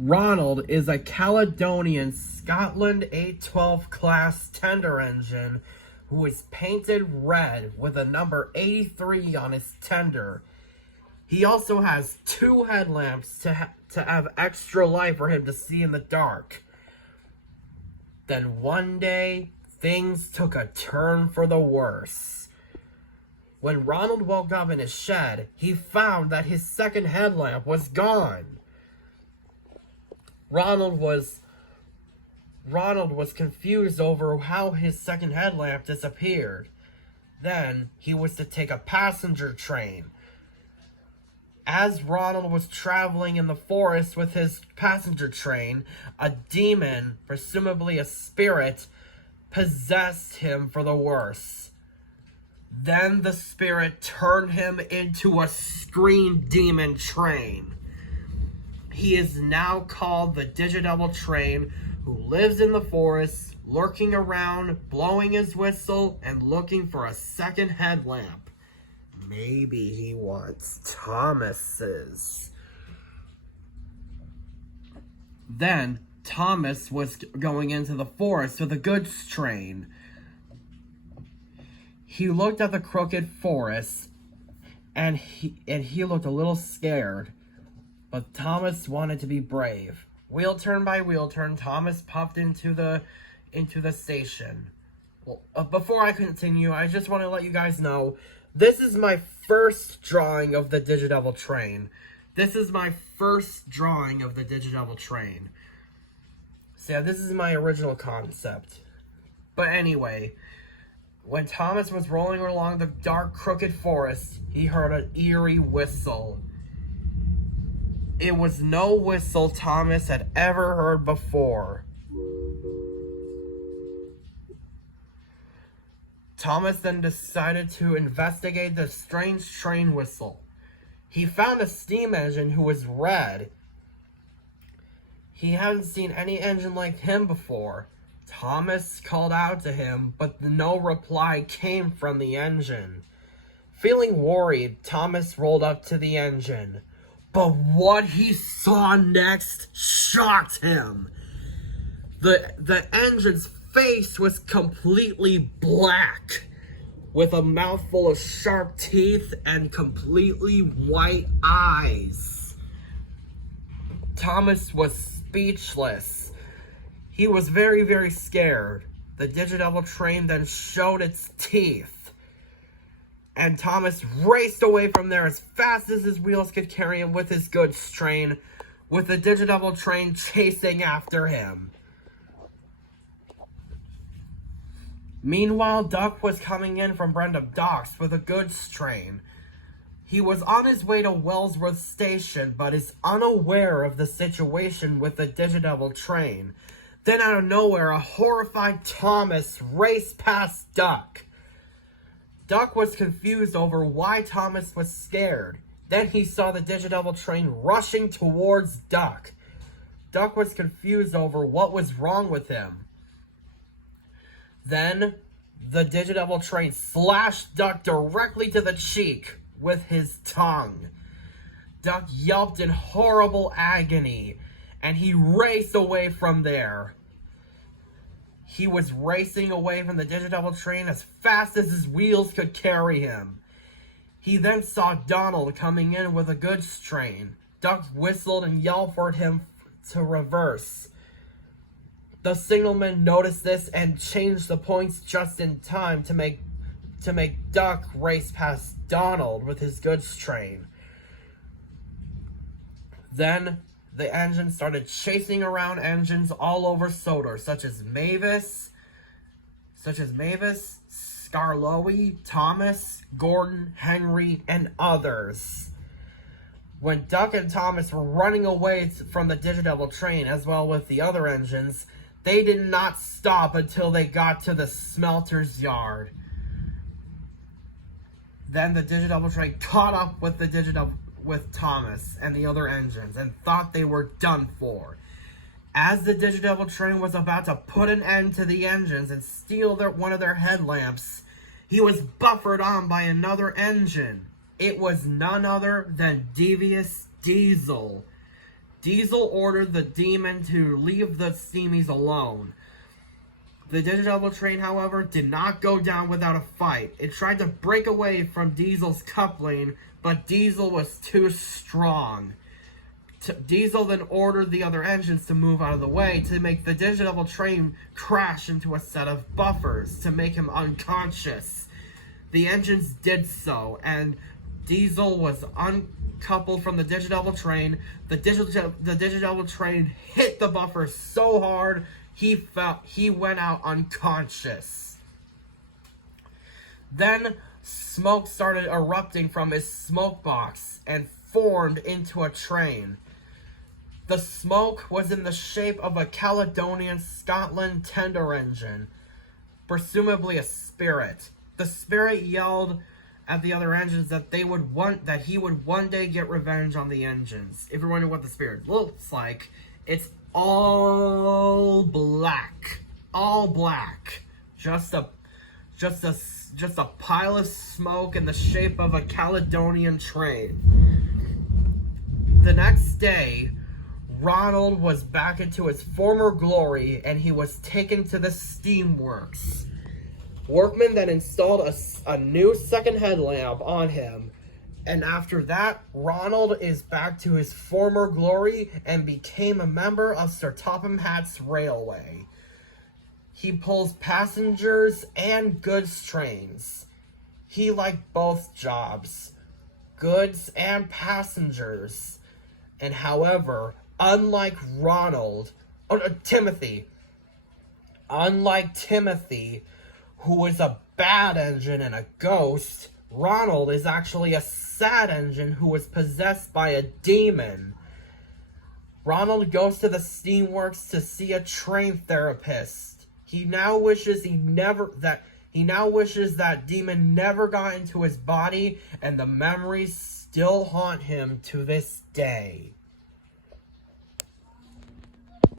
Ronald is a Caledonian Scotland 812 class tender engine who is painted red with a number 83 on his tender. He also has 2 headlamps to have extra light for him to see in the dark. Then one day, things took a turn for the worse. When Ronald woke up in his shed, he found that his second headlamp was gone. Ronald was confused over how his second headlamp disappeared. Then he was to take a passenger train. As Ronald was traveling in the forest with his passenger train, a demon, presumably a spirit, possessed him for the worse. Then the spirit turned him into a screen demon train. He is now called the Digidevil train, who lives in the forest, lurking around, blowing his whistle, and looking for a second headlamp. Maybe he wants Thomas's. Then Thomas was going into the forest with a goods train. He looked at the crooked forest, and he looked a little scared. But Thomas wanted to be brave. Wheel turn by wheel turn, Thomas puffed into the station. Well, before I continue, I just want to let you guys know, this is my first drawing of the Digidevil train. This is my first drawing of the Digidevil train. So yeah, this is my original concept. But anyway, when Thomas was rolling along the dark, crooked forest, he heard an eerie whistle. It was no whistle Thomas had ever heard before. Thomas then decided to investigate the strange train whistle. He found a steam engine who was red. He hadn't seen any engine like him before. Thomas called out to him, but no reply came from the engine. Feeling worried, Thomas rolled up to the engine. But what he saw next shocked him. The engine's face was completely black, with a mouthful of sharp teeth and completely white eyes. Thomas was speechless. He was very, very scared. The Digidevil train then showed its teeth. And Thomas raced away from there as fast as his wheels could carry him with his goods train, with the Digidevil train chasing after him. Meanwhile, Duck was coming in from Brenda Docks with a goods train. He was on his way to Wellsworth Station, but is unaware of the situation with the Digidevil train. Then out of nowhere, a horrified Thomas raced past Duck. Duck was confused over why Thomas was scared. Then he saw the Digidevil train rushing towards Duck. Duck was confused over what was wrong with him. Then the Digidevil train slashed Duck directly to the cheek with his tongue. Duck yelped in horrible agony, and he raced away from there. He was racing away from the Digidevil train as fast as his wheels could carry him. He then saw Donald coming in with a goods train. Duck whistled and yelled for him to reverse. The signalman noticed this and changed the points just in time to make Duck race past Donald with his goods train. Then the engine started chasing around engines all over Sodor, such as Mavis, Scarlowy, Thomas, Gordon, Henry, and others. When Duck and Thomas were running away from the Digidevil train, as well with the other engines, they did not stop until they got to the smelter's yard. Then the Digidevil train caught up with Thomas and the other engines and thought they were done for. As the Digidevil train was about to put an end to the engines and steal one of their headlamps, he was buffered on by another engine. It was none other than Devious Diesel. Diesel ordered the demon to leave the Steamies alone. The Digidevil train, however, did not go down without a fight. It tried to break away from Diesel's coupling, but Diesel was too strong. Diesel then ordered the other engines to move out of the way to make the Digidevil train crash into a set of buffers to make him unconscious. The engines did so, and Diesel was uncoupled from the Digidevil train. The Digidevil train hit the buffer so hard he went out unconscious. Then smoke started erupting from his smoke box and formed into a train. The smoke was in the shape of a Caledonian Scotland tender engine, presumably a spirit. The spirit yelled at the other engines that he would one day get revenge on the engines. If you're wondering what the spirit looks like, it's all black. Just a pile of smoke in the shape of a Caledonian train. The next day, Ronald was back into his former glory, and he was taken to the steamworks. Workmen then installed a new second headlamp on him, and after that, Ronald is back to his former glory and became a member of Sir Topham Hatt's railway. He pulls passengers and goods trains. He liked both jobs, goods and passengers. And however, unlike Timothy, who is a bad engine and a ghost, Ronald is actually a sad engine who was possessed by a demon. Ronald goes to the steamworks to see a train therapist. He now wishes that demon never got into his body, and the memories still haunt him to this day.